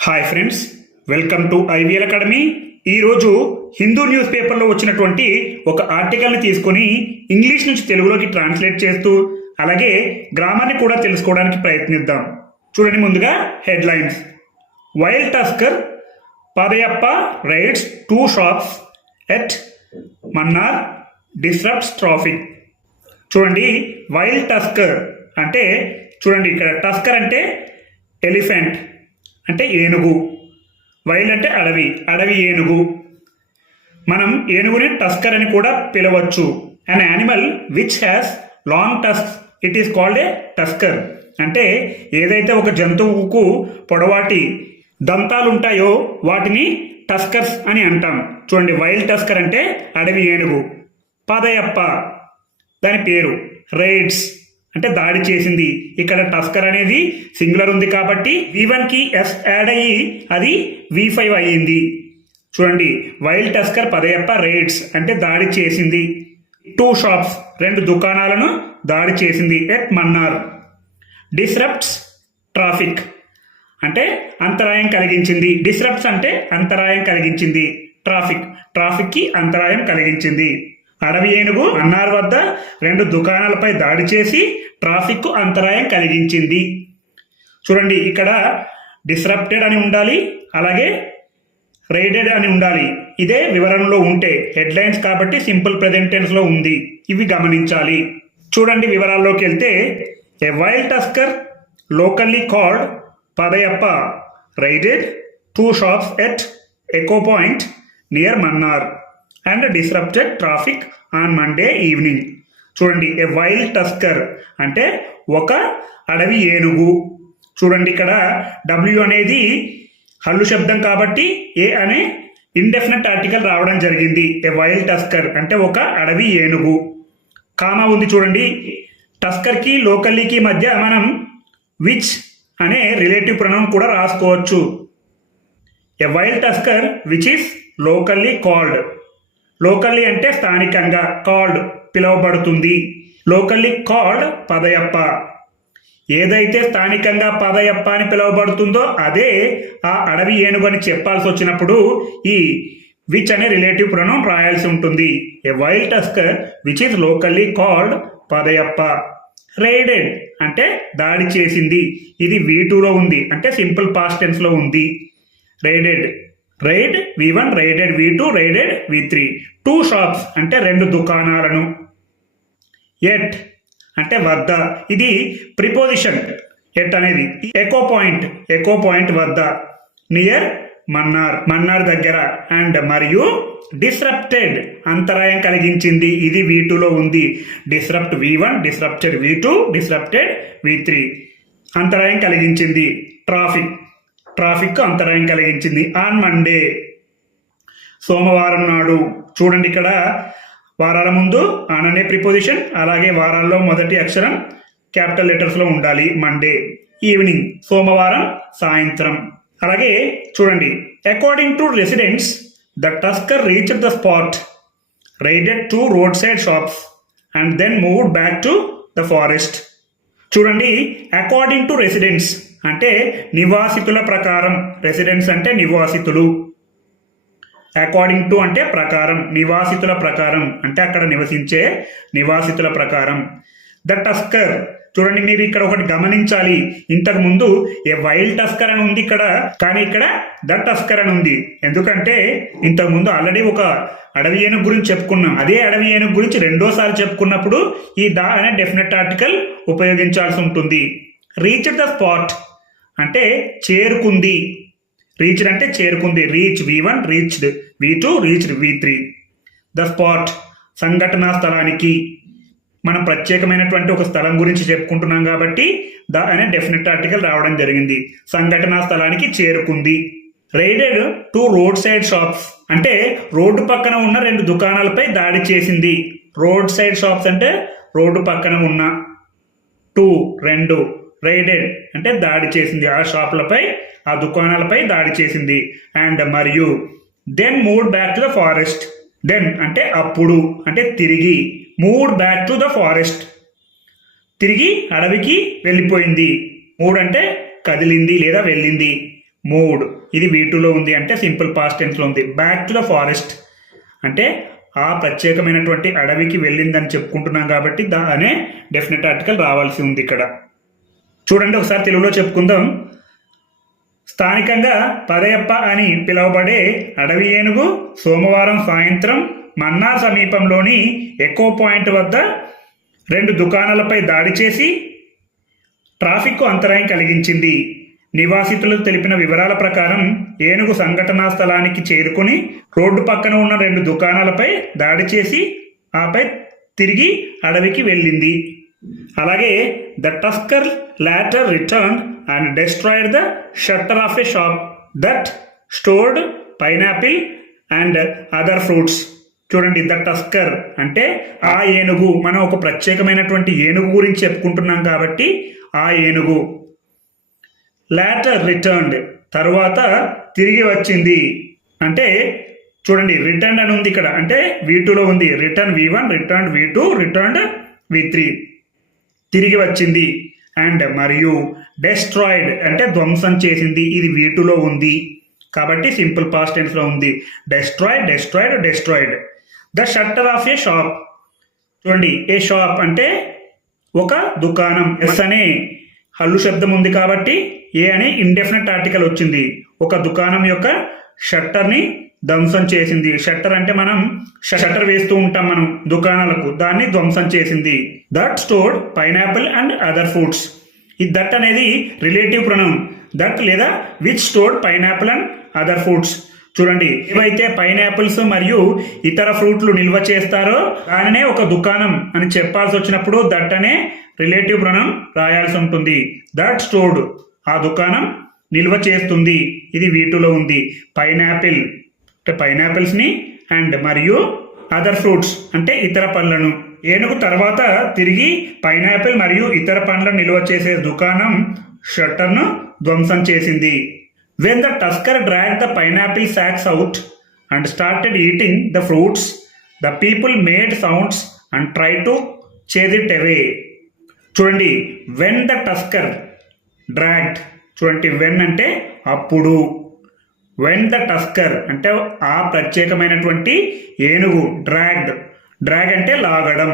Hi friends welcome to IVL academy ఈరోజు Hindu news పేపర్లో వచ్చినటువంటి ఒక ఆర్టికల్ని తీసుకొని ఇంగ్లీష్ నుంచి తెలుగులోకి ట్రాన్స్లేట్ చేస్తూ అలాగే గ్రామాన్ని కూడా తెలుసుకోవడానికి ప్రయత్నిద్దాం. చూడండి ముందుగా headlines. Wild tusker Padayappa raids two shops at Munnar disrupts traffic చూడండి వైల్డ్ టస్కర్ అంటే చూడండి ఇక్కడ టస్కర్ అంటే ఎలిఫెంట్ అంటే ఏనుగు. వైల్డ్ అంటే అడవి అడవి ఏనుగు. మనం ఏనుగుని టస్కర్ అని కూడా పిలవచ్చు. An animal which has long tusk it is called a tusker అంటే ఏదైతే ఒక జంతువుకు పొడవాటి దంతాలు ఉంటాయో వాటిని టస్కర్స్ అని అంటాం. చూడండి వైల్డ్ టస్కర్ అంటే అడవి ఏనుగు. పాదయప్ప దాని పేరు రైడ్స్ అంటే దాడి చేసింది. ఇక్కడ టస్కర్ అనేది సింగులర్ ఉంది కాబట్టి వి వన్కి ఎస్ యాడ్ అయ్యి అది వి ఫైవ్ అయ్యింది. చూడండి వైల్డ్ టస్కర్ పదయప్ప రేట్స్ అంటే దాడి చేసింది. టూ షాప్స్ రెండు దుకాణాలను దాడి చేసింది ఎట్ మన్నార్ డిస్రప్ట్స్ ట్రాఫిక్ అంటే అంతరాయం కలిగించింది. డిస్రప్ట్స్ అంటే అంతరాయం కలిగించింది. ట్రాఫిక్ ట్రాఫిక్కి అంతరాయం కలిగించింది. అడవి ఏనుగు అన్నార్ వద్ద రెండు దుకాణాలపై దాడి చేసి ట్రాఫిక్ అంతరాయం కలిగించింది. చూడండి ఇక్కడ డిస్రప్టెడ్ అని ఉండాలి అలాగే రైడెడ్ అని ఉండాలి. ఇదే వివరణలో ఉంటే హెడ్లైన్స్ కాబట్టి సింపుల్ ప్రెజెంటెన్స్లో లో ఉంది. ఇవి గమనించాలి. చూడండి వివరాల్లోకి వెళ్తే a wild tusker locally called Padayappa raided two shops at echo point near Munnar. And disrupted traffic on Monday evening చూడండి ఏ వైల్డ్ టస్కర్ అంటే ఒక అడవి ఏనుగు. చూడండి ఇక్కడ డబ్ల్యూ అనేది హల్లు శబ్దం కాబట్టి ఏ అనే ఇండెఫినెట్ ఆర్టికల్ రావడం జరిగింది. ఏ వైల్డ్ టస్కర్ అంటే ఒక అడవి ఏనుగు. కామా ఉంది చూడండి టస్కర్కి లోకల్లీకి మధ్య మనం విచ్ అనే రిలేటివ్ ప్రొనౌన్ కూడా రాసుకోవచ్చు. A wild tusker which is locally called locally అంటే స్థానికంగా కాల్డ్ పిలువబడుతుంది. Locally called Padayappa. ఏదైతే స్థానికంగా పదయప్ప అని పిలువబడుతుందో అదే ఆ అడవి ఏనుగు అని చెప్పాల్సి వచ్చినప్పుడు ఈ విచ్ అనే రిలేటివ్ ప్రొనౌన్ రాయాల్సి ఉంటుంది. A wild tusker which is locally called Padayappa. Raided అంటే దాడి చేసింది. ఇది వి టూలో ఉంది. అంటే సింపుల్ పాస్ట్ టెన్స్లో ఉంది. Raided raid V one raided V two raided V three two shops అంటే రెండు దుకాణాలను. ఎట్ అంటే వద్ద. ఇది ప్రిపోజిషన్ ఎట్ అనేది ఎకో పాయింట్ ఎకో పాయింట్ వద్ద. నియర్ మన్నార్ మన్నార్ దగ్గర. అండ్ మరియు డిస్రప్టెడ్ అంతరాయం కలిగించింది. ఇది వి టూలో ఉంది. Disrupt V one disrupted V two disrupted V three అంతరాయం కలిగించింది. ట్రాఫిక్ ట్రాఫిక్ అంతరాయం కలిగించింది. ఆన్ మండే సోమవారం నాడు. చూడండి ఇక్కడ. వారాల ముందు ఆన్ అనే ప్రిపోజిషన్ అలాగే వారాల్లో మొదటి అక్షరం క్యాపిటల్ లెటర్స్లో ఉండాలి మండే. ఈవినింగ్ సోమవారం సాయంత్రం. అలాగే చూడండి. According to residents the tusker reach the spot raided to road side shops and then move back to the forest చూడండి. అకార్డింగ్ టు రెసిడెంట్స్ అంటే నివాసితుల ప్రకారం. రెసిడెంట్స్ అంటే నివాసితులు. అకార్డింగ్ టు అంటే ప్రకారం నివాసితుల ప్రకారం అంటే అక్కడ నివసించే నివాసితుల ప్రకారం. ద టస్కర్ చూడండి మీరు ఇక్కడ ఒకటి గమనించాలి. ఇంతకు ముందు ఏ వైల్డ్ టస్కర్ అని ఉంది ఇక్కడ కానీ ఇక్కడ ద టస్కర్ అని ఉంది. ఎందుకంటే ఇంతకు ముందు ఆల్రెడీ ఒక అడవి ఏనుగు గురించి చెప్పుకున్నాం. అదే అడవి ఏనుగు గురించి రెండోసారి చెప్పుకున్నప్పుడు ఈ ద అనే డెఫినెట్ ఆర్టికల్ ఉపయోగించాల్సి ఉంటుంది. రీచ్ ద స్పాట్ అంటే చేరుకుంది. రీచ్డ్ అంటే చేరుకుంది. Reach V one reached V two reached V three the spot సంఘటనా స్థలానికి మనం ప్రత్యేకమైనటువంటి ఒక స్థలం గురించి చెప్పుకుంటున్నాం కాబట్టి ద అనే డెఫినెట్ ఆర్టికల్ రావడం జరిగింది. సంఘటనా స్థలానికి చేరుకుంది. Raided to road side shops అంటే రోడ్డు పక్కన ఉన్న రెండు దుకాణాలపై దాడి చేసింది. రోడ్ సైడ్ షాప్స్ అంటే రోడ్డు పక్కన ఉన్న టూ రెండు. రైడెడ్ అంటే దాడి చేసింది. ఆ షాపులపై ఆ దుకాణాలపై దాడి చేసింది. అండ్ మరియు then moved back to the forest then అంటే అప్పుడు అంటే తిరిగి moved back to the forest తిరిగి అడవికి వెళ్ళిపోయింది. మూడ్ అంటే కదిలింది లేదా వెళ్ళింది. మూడ్ ఇది వీటిలో ఉంది అంటే సింపుల్ పాస్ట్ టెన్స్లో ఉంది. బ్యాక్ టు ద ఫారెస్ట్ అంటే ఆ ప్రత్యేకమైనటువంటి అడవికి వెళ్ళిందని చెప్పుకుంటున్నాం కాబట్టి దా అనే డెఫినెట్ ఆర్టికల్ రావాల్సి ఉంది ఇక్కడ. చూడండి ఒకసారి తెలుగులో చెప్పుకుందాం. స్థానికంగా పదయప్ప అని పిలువబడే అడవి ఏనుగు సోమవారం సాయంత్రం మన్నార్ సమీపంలోని ఎకో పాయింట్ వద్ద రెండు దుకాణాలపై దాడి చేసి ట్రాఫిక్కు అంతరాయం కలిగించింది. నివాసితులు తెలిపిన వివరాల ప్రకారం ఏనుగు సంఘటనా స్థలానికి చేరుకుని రోడ్డు పక్కన ఉన్న రెండు దుకాణాలపై దాడి చేసి ఆపై తిరిగి అడవికి వెళ్ళింది. అలాగే the tusker later return and destroyed the shutter of a shop that stored pineapple and other fruits చూడండి ద టస్కర్ అంటే ఆ ఏనుగు మనం ఒక ప్రత్యేకమైనటువంటి ఏనుగు గురించి చెప్పుకుంటున్నాం కాబట్టి ఆ ఏనుగు. లాటర్ రిటర్న్డ్ తర్వాత తిరిగి వచ్చింది. అంటే చూడండి రిటర్న్ అని ఉంది ఇక్కడ. అంటే వి టూలో ఉంది. Return V one return V two return V three తిరిగి వచ్చింది. అండ్ మరియు డెస్ట్రాయిడ్ అంటే ధ్వంసం చేసింది ఇది వీటిలో ఉంది. కాబట్టి సింపుల్ పాస్ట్ టెన్స్లో ఉంది. Destroyed destroyed destroyed the shutter of a shop చూడండి ఏ షాప్ అంటే ఒక దుకాణం. ఎస్ అనే హల్లు శబ్దం ఉంది కాబట్టి ఏ అనే ఇండెఫినెట్ ఆర్టికల్ వచ్చింది. ఒక దుకాణం యొక్క షట్టర్ని ధ్వంసం చేసింది. షట్టర్ అంటే మనం షట్టర్ వేస్తూ ఉంటాం మనం దుకాణాలకు. దాన్ని ధ్వంసం చేసింది. That stored pineapple and other fruits. ఈ దట్ అనేది రిలేటివ్ ప్రొనౌన్. దట్ లేదా which stored pineapple and other fruits. చూడండి ఏవైతే పైనాపిల్స్ మరియు ఇతర ఫ్రూట్లు నిల్వ చేస్తారో దానినే ఒక దుకాణం అని చెప్పాల్సి వచ్చినప్పుడు దట్ అనే రిలేటివ్ ప్రణం రాయాల్సి ఉంటుంది. దట్ స్టోర్డ్ ఆ దుకాణం నిల్వ చేస్తుంది. ఇది వీటిలో ఉంది. పైనాపిల్. అంటే పైనాపిల్స్ని అండ్ మరియు అదర్ ఫ్రూట్స్ అంటే ఇతర పండ్లను. ఏనుగు తర్వాత తిరిగి పైనాపిల్ మరియు ఇతర పండ్లను నిల్వ చేసే దుకాణం షట్టర్ను ధ్వంసం చేసింది. When the tusker drag the pineapple sacks out and started eating the fruits the people made sounds and try to chase it away చూడండి వెన్ ద టస్కర్ డ్రాగ్డ్ చూడండి వెన్ అంటే అప్పుడు. వెన్ ద టస్కర్ అంటే ఆ ప్రత్యేకమైనటువంటి ఏనుగు dragged drag అంటే లాగడం.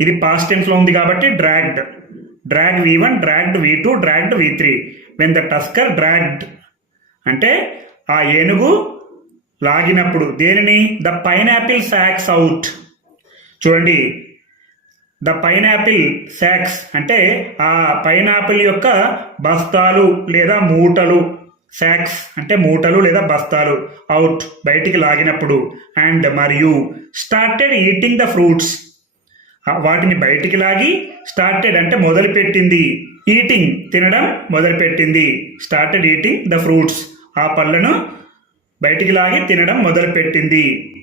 ఇది పాస్ట్ టెన్స్లో ఉంది కాబట్టి dragged drag V one dragged V two dragged V three when the tusker dragged అంటే ఆ ఏనుగు లాగినప్పుడు దేనిని? ద పైనాపిల్ సాక్స్ అవుట్ చూడండి. ద పైనాపిల్ శాక్స్ అంటే ఆ పైనాపిల్ యొక్క బస్తాలు లేదా మూటలు సాక్స్ అంటే మూటలు లేదా బస్తాలు. అవుట్ బయటికి లాగినప్పుడు. అండ్ మరియు స్టార్టెడ్ ఈటింగ్ ద ఫ్రూట్స్ వాటిని బయటికి లాగి స్టార్టెడ్ అంటే మొదలుపెట్టింది. ఈటింగ్ తినడం మొదలుపెట్టింది. స్టార్టెడ్ ఈటింగ్ ద ఫ్రూట్స్ ఆ పళ్ళను బయటికి లాగి తినడం మొదలుపెట్టింది.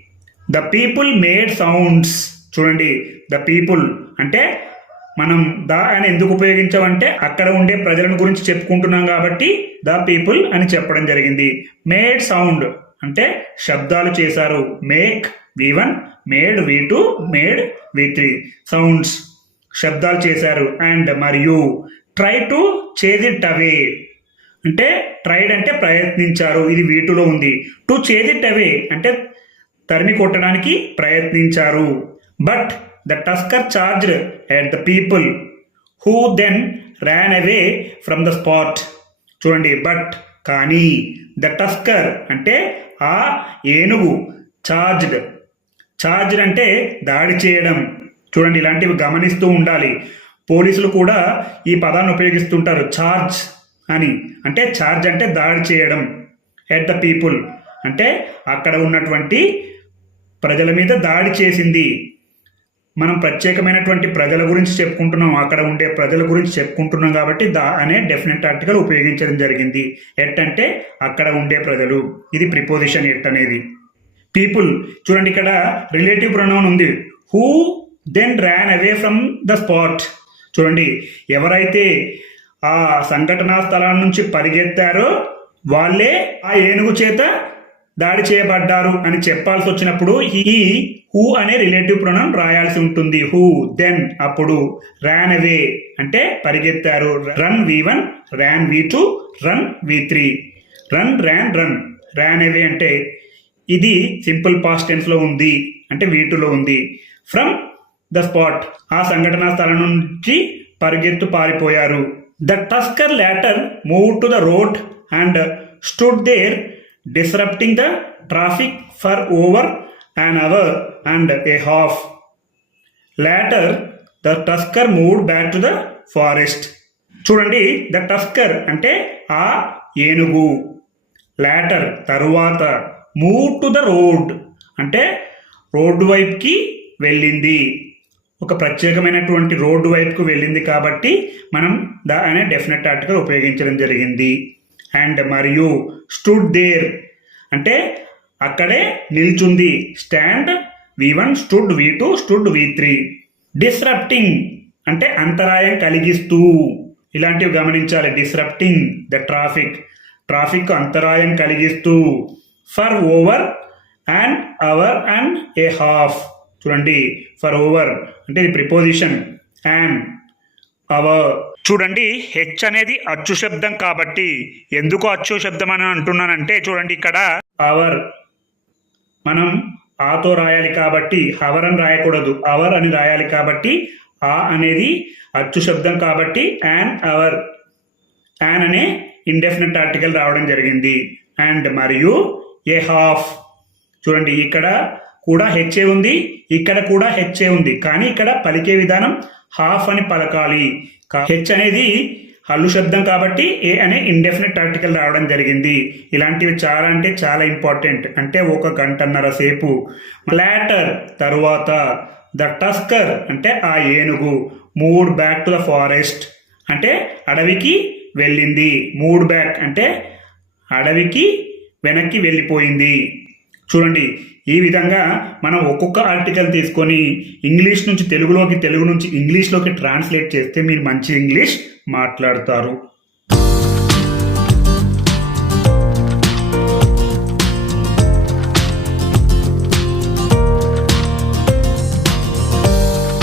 ద పీపుల్ మేడ్ సౌండ్స్ చూడండి. ద పీపుల్ అంటే మనం ద అని ఎందుకు ఉపయోగించామంటే అక్కడ ఉండే ప్రజలను గురించి చెప్పుకుంటున్నాం కాబట్టి ద పీపుల్ అని చెప్పడం జరిగింది. మేడ్ సౌండ్ అంటే శబ్దాలు చేశారు. Make V one made V two made V three sounds శబ్దాలు చేశారు. అండ్ మరియు try to chase it away అంటే ట్రైడ్ అంటే ప్రయత్నించారు. ఇది వీటిలో ఉంది. టు చేజ్ ఇట్ అవే అంటే తరిమి కొట్టడానికి ప్రయత్నించారు. But the tusker charged at the people who then ran away from the spot చూడండి బట్ కానీ ద టస్కర్ అంటే ఆ ఏనుగు చార్జ్డ్ చార్జ్డ్ అంటే దాడి చేయడం. చూడండి ఇలాంటివి గమనిస్తూ ఉండాలి. పోలీసులు కూడా ఈ పదాన్ని ఉపయోగిస్తుంటారు చార్జ్ అని. అంటే చార్జ్ అంటే దాడి చేయడం. ఎట్ ద పీపుల్ అంటే అక్కడ ఉన్నటువంటి ప్రజల మీద దాడి చేసింది. మనం ప్రత్యేకమైనటువంటి ప్రజల గురించి చెప్పుకుంటున్నాం అక్కడ ఉండే ప్రజల గురించి చెప్పుకుంటున్నాం కాబట్టి దా అనే డెఫినెట్ ఆర్టికల్ ఉపయోగించడం జరిగింది. ఎట్ అంటే అక్కడ ఉండే ప్రజలు. ఇది ప్రిపోజిషన్ ఎట్ అనేది. పీపుల్ చూడండి ఇక్కడ రిలేటివ్ ప్రొనౌన్ ఉంది. Who then ran away from the spot. చూడండి ఎవరైతే ఆ సంఘటనా స్థలం నుంచి పరిగెత్తారో వాళ్ళే ఆ ఏనుగు చేత దాడి చేయబడ్డారు అని చెప్పాల్సి వచ్చినప్పుడు ఈ హూ అనే రిలేటివ్ ప్రొనౌన్ రాయాల్సి ఉంటుంది. హూ దెన్ అప్పుడు ర్యాన్ అవే అంటే పరిగెత్తారు. Run V one ran V two run V three. Run ran run. Ran away అంటే ఇది సింపుల్ పాస్ట్ టెన్స్లో ఉంది అంటే వీటిలో ఉంది. ఫ్రమ్ ద స్పాట్ ఆ సంఘటనా స్థలం నుంచి పరిగెత్తు పారిపోయారు. The tusker later move to the road and stood there disrupting the traffic for over an hour and a half later the tusker move back to the forest చూడండి the tusker అంటే ఆ ఏనుగు. లాటర్ తరువాత move to the road అంటే road వైపుకి వెళ్ళింది. ఒక ప్రత్యేకమైనటువంటి రోడ్డు వైపుకు వెళ్ళింది కాబట్టి మనం ద అనే డెఫినెట్ ఆర్టికల్ ఉపయోగించడం జరిగింది. అండ్ మరియు స్టూడ్ దేర్ అంటే అక్కడే నిల్చుంది. Stand V one stood V two stood V three disrupting అంటే అంతరాయం కలిగిస్తూ. ఇలాంటివి గమనించాలి. డిస్రప్టింగ్ ద ట్రాఫిక్ ట్రాఫిక్ అంతరాయం కలిగిస్తూ. For over and hour and a half చూడండి. ఫర్ ఓవర్ అంటే ఇది ప్రిపోజిషన్ అండ్ అవర్ చూడండి హెచ్ అనేది అచ్చు శబ్దం కాబట్టి. ఎందుకు అచ్చు శబ్దం అని అంటున్నానంటే చూడండి ఇక్కడ అవర్ మనం ఆతో రాయాలి కాబట్టి హవర్ అని రాయకూడదు. అవర్ అని రాయాలి కాబట్టి ఆ అనేది అచ్చు శబ్దం కాబట్టి యాన్ అవర్ యాన్ అనే ఇండెఫినెట్ ఆర్టికల్ రావడం జరిగింది. అండ్ మరియు ఏ హాఫ్ చూడండి ఇక్కడ కూడా హెచ్ఏ ఉంది ఇక్కడ కూడా హెచ్ఏ ఉంది. కానీ ఇక్కడ పలికే విధానం హాఫ్ అని పలకాలి. హెచ్ అనేది హల్లు శబ్దం కాబట్టి ఏ అనే ఇండెఫినెట్ ఆర్టికల్ రావడం జరిగింది. ఇలాంటివి చాలా అంటే చాలా ఇంపార్టెంట్ అంటే ఒక గంటన్నర సేపు. లాటర్ తరువాత ద టస్కర్ అంటే ఆ ఏనుగు. Moved back to the forest అంటే అడవికి వెళ్ళింది. మూడ్ బ్యాక్ అంటే అడవికి వెనక్కి వెళ్ళిపోయింది. చూడండి ఈ విధంగా మనం ఒక్కొక్క ఆర్టికల్ తీసుకొని ఇంగ్లీష్ నుంచి తెలుగులోకి తెలుగు నుంచి ఇంగ్లీష్లోకి ట్రాన్స్లేట్ చేస్తే మీరు మంచి ఇంగ్లీష్ మాట్లాడతారు.